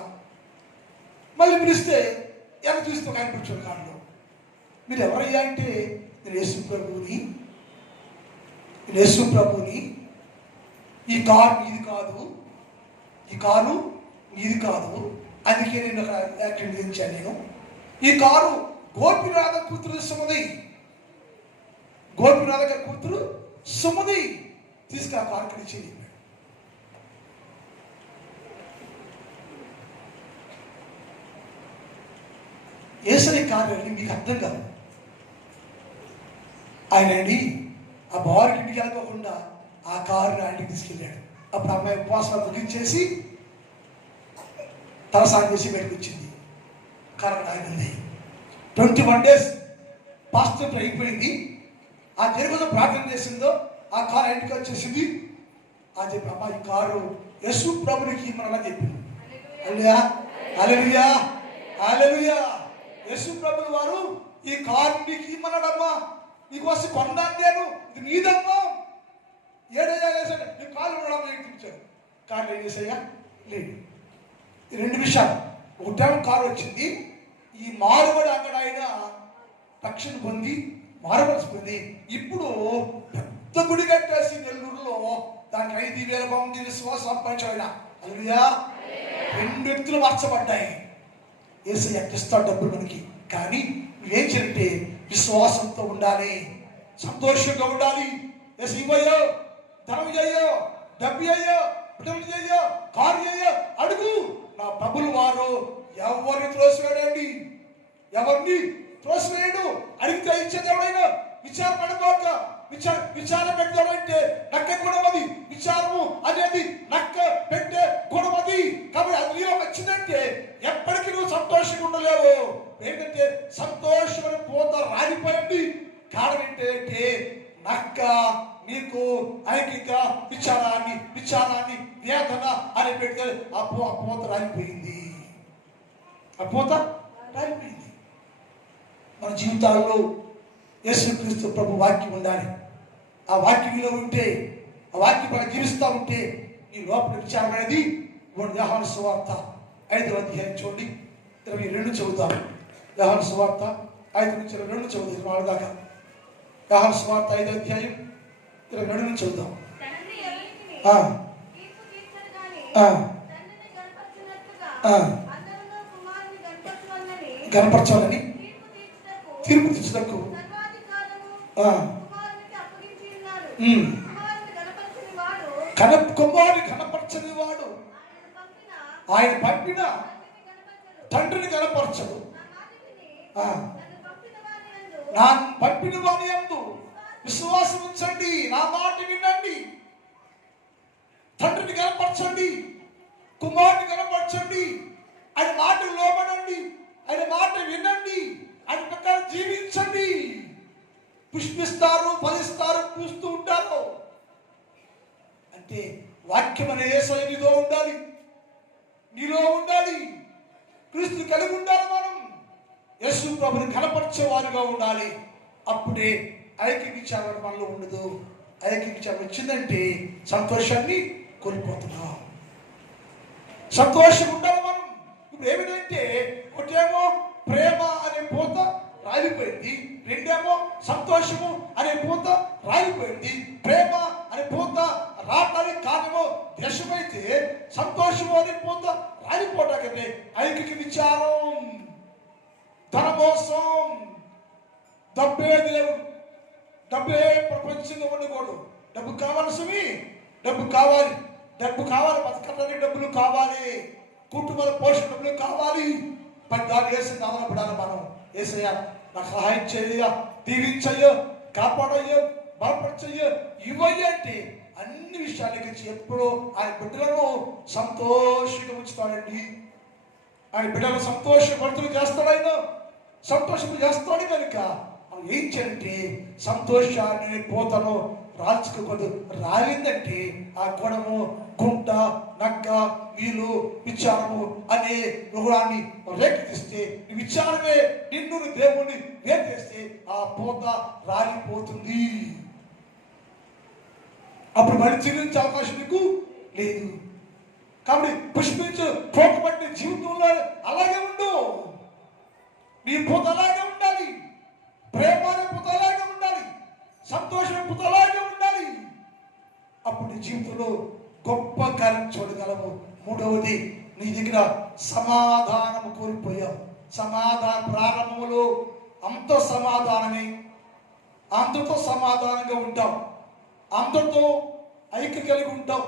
మళ్ళీ పిలిస్తే ఎలా చూస్తే ఒక ఆయన కూర్చోడు కారులో. మీరు ఎవరయ్యా అంటే నేను యేసు ప్రభుని, ఈ కారు నీది కాదు, ఈ కారు నీది కాదు, అందుకే నేను ఒక యాక్సిడెంట్ చేయించాను. నేను ఈ కారు గోపినాథ కూతురు సుమది, గోపినాథ గారి కూతురు సుమది తీసుకురా కారు కడిచి. ఏసరి కారు అని మీకు అర్థం కాదు. ఆయన అండి ఆ బారుకి ఇంటికి వెళ్ళకోకుండా ఆ కారుని ఆయనకి తీసుకెళ్ళాడు. అప్పుడు అమ్మాయి ఉపవాసాలు ముగించేసి తలసానం చేసి బయటకు వచ్చింది. కారణం ఆయన ఉంది. 21 days పాస్టర్ అయిపోయింది. ఆ దేని కోసం ప్రార్థన చేసిందో ఆ కారు ఇంటికి వచ్చేసింది. ఆ చెప్పి అమ్మా ఈ కారు యేసు ప్రభునికి మనలా చెప్పింది. హల్లెలూయా, హల్లెలూయా, హల్లెలూయా. యేసు ప్రభులు వారు ఈ కారు నీకు ఇమ్మన్నాడమ్మా, నీకోసం కొన్నాను నేను, ఇది నీదమ్మా. ఏడయ్యా వేసాడు, నీ కాలు ఉండడం నేర్పించాడు. కారు ఏం చేసాయ్యా లేదు. ఈ 2 విషయాలు. ఒకటేమో కారు వచ్చింది, ఈ మారుబడి అక్కడ ఆయన రక్షణ పొంది మారుమనసు పొంది ఇప్పుడు పెద్ద గుడి కట్టేసి నెల్లూరులో దానికి 5,000 మంది విశ్వాసం సంపాదించాడు. హల్లెలూయా. 2 వ్యక్తులు మార్చబడ్డాయి. యేసయ్య ఇస్తాడు డబ్బులు మనకి, కానీ నువ్వేం చేయాలంటే విశ్వాసంతో ఉండాలి, సంతోషంగా ఉండాలి. యేసు ఇవ్వయ్యో, ధనం చేయో, డబ్బు అయ్యో, బిడ్డలు చేయో, కారు చేయో అడుగు. నా ప్రభులు వారు ఎవరిని త్రోసివేయండి, ఎవరిని త్రోసివేయడు. అడిగితే ఇచ్చేది ఎవడైనా. విచారం పడిపోక విచారం పెట్టాలంటే నక్క గుణం అది. విచారము అనేది నక్క పెట్టే గుణం అది. కాబట్టి అది నీలో వచ్చిందంటే ఎప్పటికీ నువ్వు సంతోషంగా ఉండలేవు. ఏంటంటే సంతోషమైన పూత రాలిపోయింది. కారణం ఏంటంటే నక్క నీకు ఐకిక విచారాన్ని వేదన అని పెడితే ఆ పూత రాలిపోయింది. ఆ పూత రాలిపోయింది. మన జీవితాల్లో యేసుక్రీస్తు ప్రభు వాక్యం ఉండాలి. ఆ వాక్యంలో ఉంటే, ఆ వాక్యం మనం జీవిస్తూ ఉంటే ఈ లోపల విచారం అనేది యోహాను సువార్త 5వ అధ్యాయం చూడండి, 22 చదువుతాం. యోహాను సువార్త 5 నుంచి 22 చదువుతాం. 24 దాకా. యోహాను సువార్త 5వ అధ్యాయం 22 నుంచి చదువుతాం. కనపరచాలని తీర్పు తీర్చుటకు కుమారుని కనపరచని వాడు ఆయన పంపిన తండ్రిని కనపరచడు. నా పంపిన వాని యందు విశ్వాసం ఉంచండి, నా మాట వినండి. తండ్రిని కనపరచండి, కుమారుని కనపరచండి, ఆయన మాటలు లోబడండి, ఆయన మాట వినండి, ఆయన ప్రకారం జీవించండి. పుష్పిస్తారు, ఫలిస్తారు, పూస్తూ ఉంటారు. అంటే వాక్యం అనే యేసయ్య నీలో ఉండాలి, నీలో ఉండాలి. క్రీస్తు కలిగి ఉండాలి. మనం యేసు ప్రభుని కనపరిచేవారుగా ఉండాలి. అప్పుడే ఐక్య విచారణ మనలో ఉండదు. ఐక్య విచారణ వచ్చిందంటే సంతోషాన్ని కోల్పోతున్నాం. సంతోషం ఉండాలి మనం. ఇప్పుడు ఏమిటంటే ఒకటేమో ప్రేమ అనే పూత రాలిపోయింది, రెండేమో సంతోషము అనే పూత రాలిపోయింది. ప్రేమ అనే పూత రావడానికి కారణమో దేశమైతే సంతోషము అనే పూత రాలిపోవటానికంటే ఐకిక విచారం, ధనమోసం, డబ్బే దేవుడు, డబ్బే ప్రపంచంగా ఉండకూడదు. డబ్బు కావాల్సివి, డబ్బు కావాలి, బతకడానికి డబ్బులు కావాలి, కుటుంబాల పోషణ డబ్బులు కావాలి. దాన్ని వేసి ఆధారపడాలి మనం. యేసయ్య నాకు సహాయం చేయయ్యా, దీవించయ్యో, కాపాడయ్యో, బలపరచయ్యో, ఇవ్వయ్య అంటే అన్ని విషయాలకి ఎప్పుడో ఆయన బిడ్డలను సంతోషంగా ఉంచుతాడండి. ఆయన బిడ్డలను సంతోషపడుతులు చేస్తాడు. ఆయన సంతోషం చేస్తాడు కనుక మనం ఏం చేయాలంటే సంతోషాన్ని పోతను రాల్చుకోకూడదు. రాలిందంటే ఆ గుణము, గుంట, నక్క, వీలు, విచారము అనే రుణాన్ని రేకెత్తిస్తే, విచారమే నిన్ను దేవుణ్ణి వేచేస్తే ఆ పూత రాలిపోతుంది. అప్పుడు మళ్ళీ జీవించే అవకాశం నీకు లేదు. కాబట్టి పుష్పించు పూత పట్టిన జీవితంలో అలాగే ఉండు. నీ పూత అలాగే ఉండాలి, ప్రేమ అనే పూత అలాగే ఉండాలి, సంతోషం పూత అలాగే ఉండాలి. అప్పుడు నీ జీవితంలో గొప్ప కార్యం చూడగలము. మూడవది, నీ దగ్గర సమాధానము కోల్పోయావు. సమాధాన ప్రారంభములో అంత సమాధానమే, అందరితో సమాధానంగా ఉంటావు, అందరితో ఐక్య కలిగి ఉంటావు,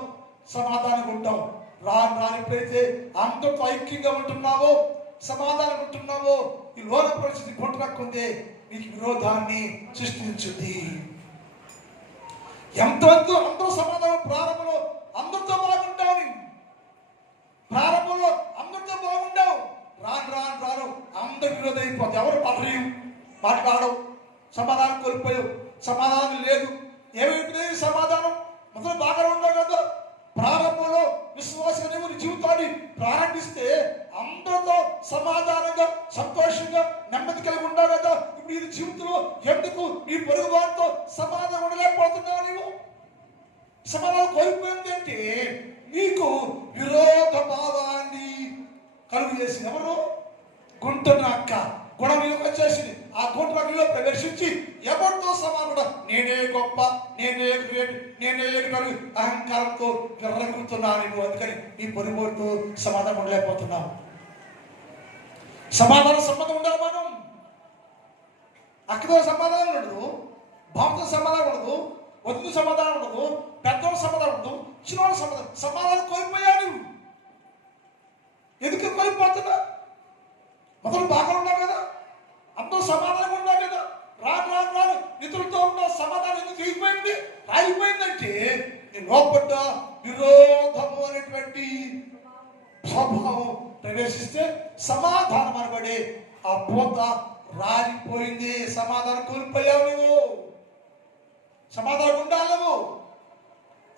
సమాధానంగా ఉంటావు. రానిపోయితే అందరితో ఐక్యంగా ఉంటున్నావో, సమాధానం ఉంటున్నావో, ఈ లోన పరిస్థితి కొట్టకుందే నీకు విరోధాన్ని సృష్టించుంది. ఎంతవరకు అందరూ సమాధానం ప్రారంభంలో అందరితో బాగుంటావు, ప్రారంభంలో అందరితో బాగుంటావు, రాను అందరు విరోధం అయిపోతుంది. ఎవరు మాట్లాడవు, సమాధానం కోల్పోయావు, సమాధానం లేదు. ఏమైపోయింది సమాధానం? మొదలు బాగా ఉండవు కదా. ప్రారంభంలో విశ్వాసం నీ జీవితాన్ని ప్రారంభిస్తే అందరితో సమాధానంగా, సంతోషంగా, నెమ్మది కలిగి ఉండవు కదా. ఇప్పుడు నీ జీవితంలో ఎందుకు నీ పొరుగు వారితో సమాధానం ఉండలేకపోతున్నావు? నీవు సమాధానం కోల్పోయింది అంటే నీకు విరోధ భావాన్ని కలుగు చేసింది ఎవరు? గుంటను అక్క గుణంలోకి వచ్చేసింది. ఆ గుంటలో ప్రవేశించి ఎవరితో సమానుడు, నేనే గొప్ప, నేనే గ్రేట్, నేనే ఎగటరు అహంకారంతో విర్రగుతున్నాను నువ్వు. అందుకని నీ పొరిపోటుతో సమాధానం ఉండలేకపోతున్నావు. సమాధానం సంబంధం ఉండాలి. మనం అక్కతో సమాధానం ఉండదు, బాబుతో సమాధానం ఉండదు, వద్దు సమాధానం ఉండదు, పెద్దవాళ్ళ సమాధానం ఉండదు, చిన్నవాళ్ళ సమాధానం కోల్పోయాడు. ఎందుకు కోల్పోతున్నా? మొదలు బాగా ఉన్నావు కదా, అందరూ సమాధానం ఉన్నావు కదా, రాను రాను రాను నిధులతో ఉన్న సమాధానం ఎందుకు అయిపోయింది? ఆగిపోయిందంటే నీ లోపల విరోధము అనేటువంటి స్వభావం ప్రవేశిస్తే సమాధానం అనబడే ఆ పూత రాలిపోయింది. సమాధానం కోల్పోయావు నువ్వు. సమాధానం ఉండాలి నువ్వు.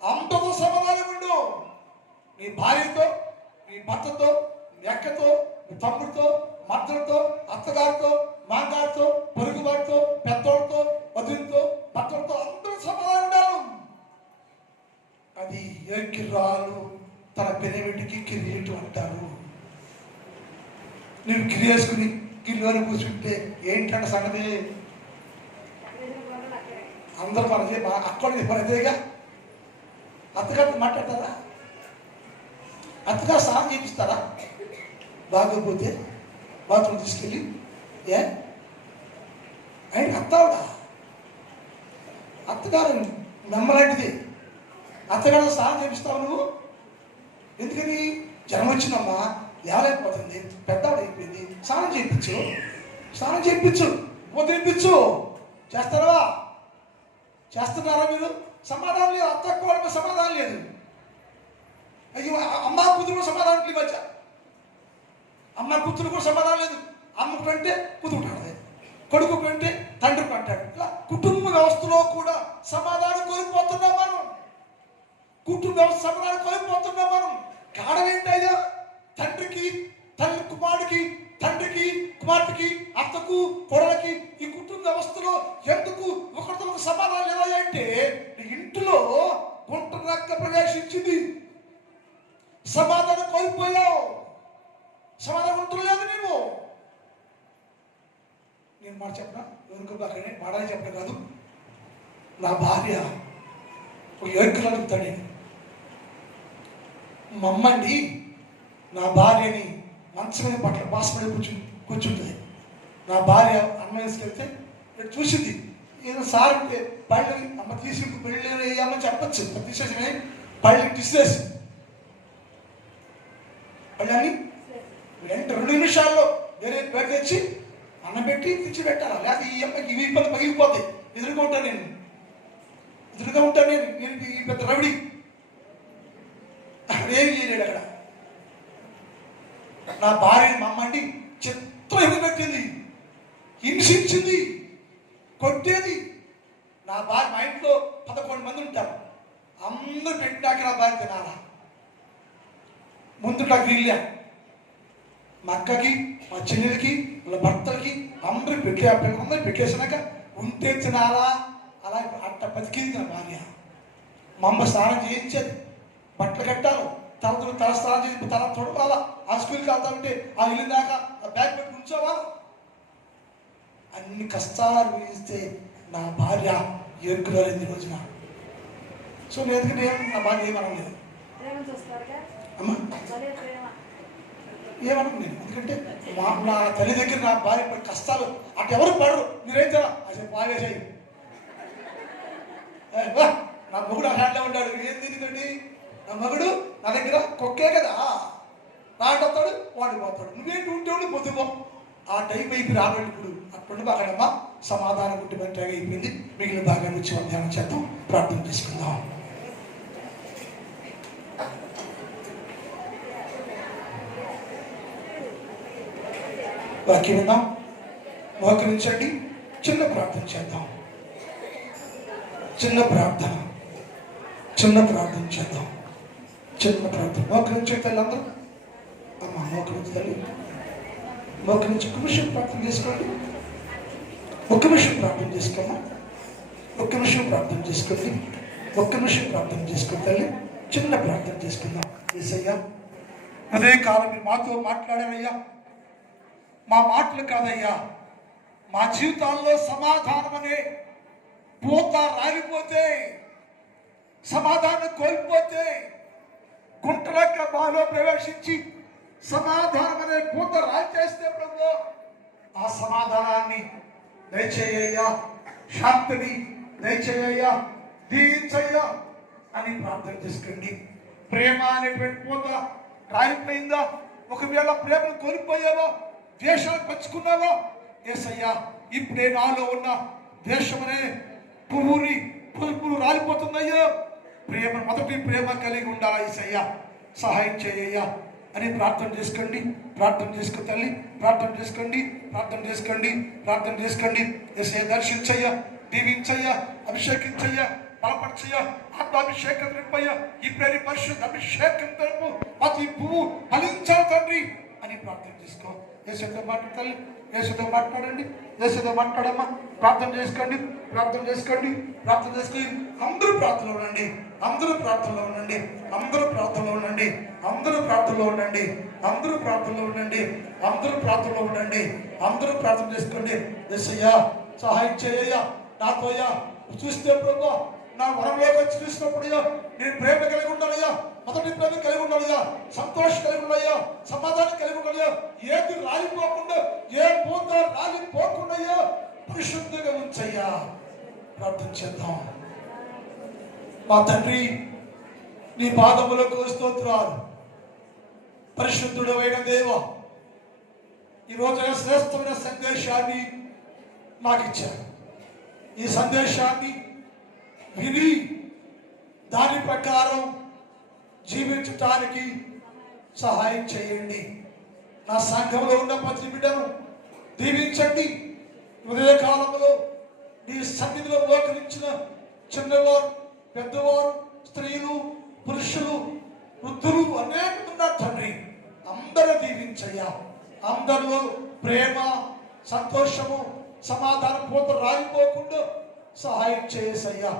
అంతతో సమాధానం ఉండు. నీ భార్యతో, నీ భర్తతో, నీ అక్కతో, నీ తమ్ముడితో, మద్దలతో, అత్తగారితో, మాంగారితో, పొరుగువారితో, పెద్దోడితో, వదిలితో, భర్తలతో అందరూ సమాధానం ఉండాలి. అది ఏ కిర్రాలు తన పెనిమిటికి కిరీటం అంటారు. నువ్వు కిరియేసుకుని కిల్లోని కూర్చుంటే ఏంటంటే సంగతి? అందరూ మనకి అక్కడ మనదేగా. అత్తగారితో మాట్లాడతారా? అత్తగారు స్నానం చేపిస్తారా? బాగోపోతే బాత్రూమ్ తీసుకెళ్ళి ఆయన అత్తావుడా? అత్తగారు నమ్మలాంటిది. అత్తగారు స్నానం చేపిస్తావు నువ్వు. ఎందుకని? జనం వచ్చిందమ్మా, ఎవరైపోతుంది, పెద్దవాడు అయిపోయింది, స్నానం చేయించు, స్నానం చేయించు, వదిలిపించు. చేస్తారా? చేస్తున్నారా మీరు? సమాధానం లేదు. అత్త కూడా సమాధానం లేదు. అయ్యో, అమ్మ కూతురు సమాధానం లేదు. మధ్య అమ్మ కూతురు కూడా సమాధానం లేదు. అమ్మకు కంటే కూతురు అంటాడు, కొడుకు కంటే తండ్రికి అంటాడు. ఇలా కుటుంబ వ్యవస్థలో కూడా సమాధానం కోల్పోతున్నాం మనం. కుటుంబ వ్యవస్థ సమాధానం కోల్పోతున్నాం మనం. కారణం ఏంటయ్యా? తండ్రికి, తల్లి కుమారుడికి, తండ్రికి కుమార్తెకి, అత్తకు కొడలకి ఈ కుటుంబ వ్యవస్థలో ఎందుకు ఒకరితో సమాధానం లేదా అంటే ఇంట్లో గుంట నక్క ప్రవేశించింది. సమాధానం కోల్పోయావు. సమాధానం ఉంటలేదు నీవు. నేను మాట చెప్పిన ఎవరికి అక్కడే మాడని చెప్పడం కాదు. నా భార్య ఒక యోగ్యులు అడుగుతాడు. నేను మా అమ్మండి నా భార్యని మంచం మీద బట్టలు బాసపడి కూర్చుంటుంది. నా భార్య అమ్మ వేసుకెళ్తే చూసింది. ఏదో సార్ ఉంటే పళ్ళు అమ్మ తీసి పెళ్ళి వేయమని చెప్పచ్చు. తీసేసి పళ్ళు తీసేసి పళ్ళని 2 నిమిషాల్లో వేరే బయట తెచ్చి అన్నం పెట్టి తెచ్చి పెట్టాలి. లేకపోతే ఈ అమ్మకి ఇవి ఇబ్బంది పగిలిపోతాయి. ఎదురుగా ఉంటాను నేను. ఈ పెద్ద రవిడి ఏమి చేయలేడు అక్కడ. నా భార్యని మా అమ్మండి చిత్రం పెట్టింది, హింసించింది, కొట్టేది. నా భార్య, మా ఇంట్లో 11 మంది ఉంటారు. అందరూ పెట్టాక నా భార్య తినాలా? ముందు నాకు వీళ్ళ మా అక్కకి, మా చెల్లెలకి, వాళ్ళ భర్తలకి అందరూ అందరూ పెట్టేసినాక ఉంటే తినాలా? అలా అట్ట బతికింది నా భార్య. మా అమ్మ స్నానం చేయించేది, బట్టలు కట్టాలి, తల స్నానం చేసి తల తొడవాలా, ఆ స్కూల్కి వెళ్తా ఉంటే ఆ ఇల్లు దాకా ఆ బ్యాగ్ పెట్టి ఉంచోవాలా. అన్ని కష్టాలు వేస్తే నా భార్య ఎరుకులేదు ఈ రోజున. సో నేను ఎందుకంటే నా భార్య ఏమనలేదు అమ్మా, ఏమనుకు నేను. ఎందుకంటే నా తల్లి దగ్గర నా భార్య పడి కష్టాలు అటు ఎవరు పడరు. మీరైతే అసలు బాగా చేయి. నా మొగుడు ఆ హ్యాండ్లో ఉంటాడు. ఏంది ఎందుకండి? నా మగుడు నా దగ్గర కొక్కే కదా, రాడతాడు, వాడిపోతాడు. నువ్వేంటి ఉంటే పొద్దుపో. ఆ టైం అయిపోయి రాబట్టి ఇప్పుడు అప్పుడు బాగానమ్మా సమాధానం గుట్టి బట్టి అయిపోయింది. మిగిలిన బాగా నుంచి ధ్యానం చేద్దాం, ప్రార్థన చేసుకుందాం. వాక్యం విందాం, మోకరించండి, చిన్న ప్రార్థన చేద్దాం. చిన్న ప్రార్థన చేద్దాం. చిన్న ప్రార్థన మోకరించే తల్లి అందరూ అమ్మ మోకరించి తల్లి మోకరించి ఒక్క నిమిషం ప్రార్థన చేసుకోండి. ఒక్క నిమిషం ప్రార్థన చేసుకోమ్మా. ఒక్క నిమిషం ప్రార్థన చేసుకోండి. ఒక్క నిమిషం ప్రార్థన చేసుకోండి తల్లి. చిన్న ప్రార్థన చేసుకుందాం. యేసయ్యా, అదే కాలం మీరు మాతో మాట్లాడారయ్యా. మా మాటలు కాదయ్యా, మా జీవితాల్లో సమాధానం అనే పూత రాలిపోతే, సమాధానం కోల్పోతే, గుంటలక్క మాలో ప్రవేశించి సమాధానం అనే పూత రాల్చేస్తే ప్రభు ఆ సమాధానాన్ని దయచేయ్యా, శాంతిని దయచేయ్యా, దీవించయ్యా అని ప్రార్థన చేసుకోండి. ప్రేమ అనేటువంటి పూత రాలిపోయిందా? ఒకవేళ ప్రేమను కోల్పోయావా, ద్వేషాలు పెంచుకున్నావా? యేసయ్యా, ఇప్పుడే నాలో ఉన్న ద్వేషమనే పువ్వులు రాలిపోతుందయ్యా. ప్రేమ, మొదటి ప్రేమ కలిగి ఉండాలా యేసయ్యా, సహాయం చేయ్యా అని ప్రార్థన చేసుకోండి. ప్రార్థన చేసుకో తల్లి, ప్రార్థన చేసుకోండి, ప్రార్థన చేసుకోండి, ప్రార్థన చేసుకోండి. యేసయ్య దర్శించయ్యా, దీవించయ్యా, అభిషేకించయ్యా, బలపరచయ్యా, ఆత్మాభిషేకం నింపయ్యా. ఇప్పుడే పరిశుద్ధ అభిషేకం తరపు ప్రతి పువ్వు ఫలించాలి తండ్రి అని ప్రార్థన చేసుకో. యేసుతో మాట్లాడాలి, యేసుతో మాట్లాడండి, యేసుతో మాట్లాడమ్మా. ప్రార్థన చేసుకోండి, ప్రార్థన చేసుకోండి, ప్రార్థన చేసుకొని అందరూ ప్రార్థనలో ఉండండి, అందరూ ప్రార్థనలో ఉండండి, అందరూ ప్రార్థనలో ఉండండి, అందరూ ప్రార్థనలో ఉండండి, అందరూ ప్రార్థనలో ఉండండి, అందరూ ప్రార్థనలో ఉండండి, అందరూ ప్రార్థన చేసుకోండి. యేసయ్యా సహాయం చేయయ్యా, నాతోయ్యా చూస్తే ప్రభు నా వరంలోకి వచ్చి చూసినప్పుడయ్యా నేను ప్రేమ కలిగి ఉండాలయ్యా, మొదటి ప్రేమ కలిగి ఉండాలయ్యా, సంతోషం కలిగి ఉండాలయ్యా, సమాధానం కలిగి ఉండాలయ్యా. ఏది రాలిపోకుండా, ఏ పూత రాలిపోకుండా పరిశుద్ధంగా ఉంచయ్యా. ప్రార్థన చేద్దాం. మా తండ్రి, నీ పాదములకు స్తోత్రాలు. పరిశుద్ధుడైన దేవ, ఈ రోజున శ్రేష్టమైన సందేశాన్ని మాకు ఇచ్చారు. ఈ సందేశాన్ని విని దాని ప్రకారం జీవించటానికి సహాయం చేయండి. నా సంఘంలో ఉన్న ప్రతి బిడ్డను దీవించండి. ఉదయకాలంలో నీ సన్నిధిలో మోకరించిన చిన్నవారు, పెద్దవారు, స్త్రీలు, పురుషులు, వృద్ధులు అనేక ఉన్నారు తండ్రి. అందరూ దీవించయ్యా. అందరిలో ప్రేమ, సంతోషము, సమాధానం పూత రాలిపోకుండా సహాయం చేసయ్యా.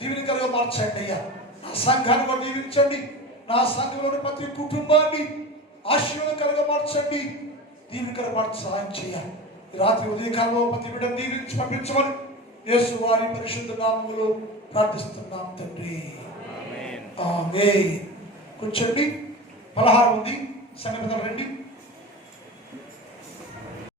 దీవెనకరంగా మార్చండి అయ్యా. నా సంఘాన్ని కూడా దీవించండి. నా సంఘంలోని ప్రతి కుటుంబాన్ని ఆశీర్వాదకరంగా మార్చండి. దీవెనకరంగా మార్చి సహాయం చేయాలి. రాత్రి ఉదయకాలంలో ప్రతి బిడ్డను దీవించి పంపించమని యేసు వారి పరిశుద్ధ నామములో ప్రార్థిస్తున్నాం తండ్రి. ఆమేన్. కూర్చోండి. పలహారం ఉంది, సంఘ రండి.